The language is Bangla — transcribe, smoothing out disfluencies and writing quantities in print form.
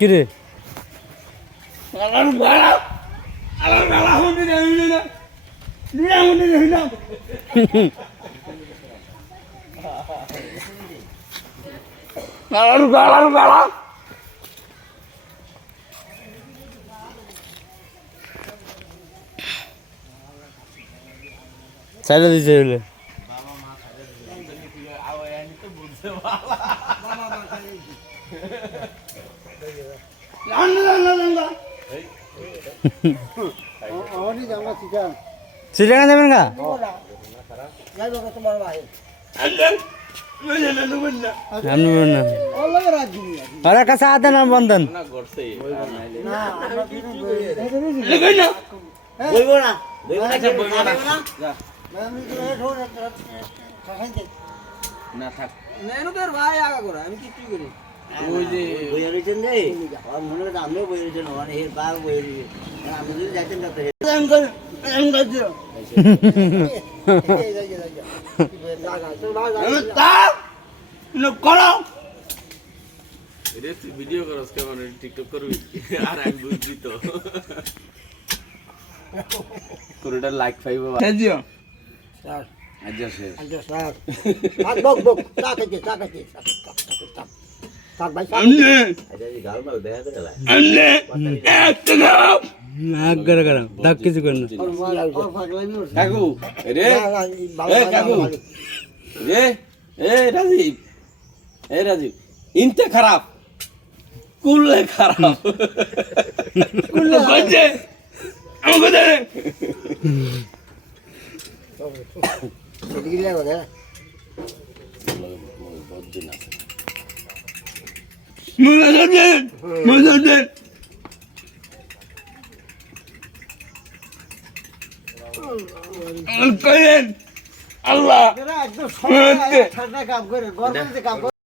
কি রে আলার বাড়া হতে দেই না নিয়া হতে দেই না আলার বাড়া চাইলে দিছে হইলে চিটাগাং যাবেন গা আপনি বলুন না আরে কাছে আদে না বন্ধন বইবো না না থাক ওই যে বইয়া রয়েছেন রে আর মনে হয় আমিও বইয়া রয়েছেন মানে এর বাঘ বইয়া রয়েছে আমি যদি যাইতেন না ভিডিও করস কেমন টিকটক করবি আর আমি বুঝছি তো কোনটা লাইক পাইবো সাজিও আচ্ছা শেষ গালমাল দেখা করে নাক গড়া গড়া দাগ কিছু করেন না কাকু রে এ কাকু রে এ রাজীব ইনতে খারাপ কুললে খারাপ কুললে কইছে আমাকে দে এদিকে লাগো না মজাদার আল্লাহ একদম ঠান্ডা কাম করে গরমে কাম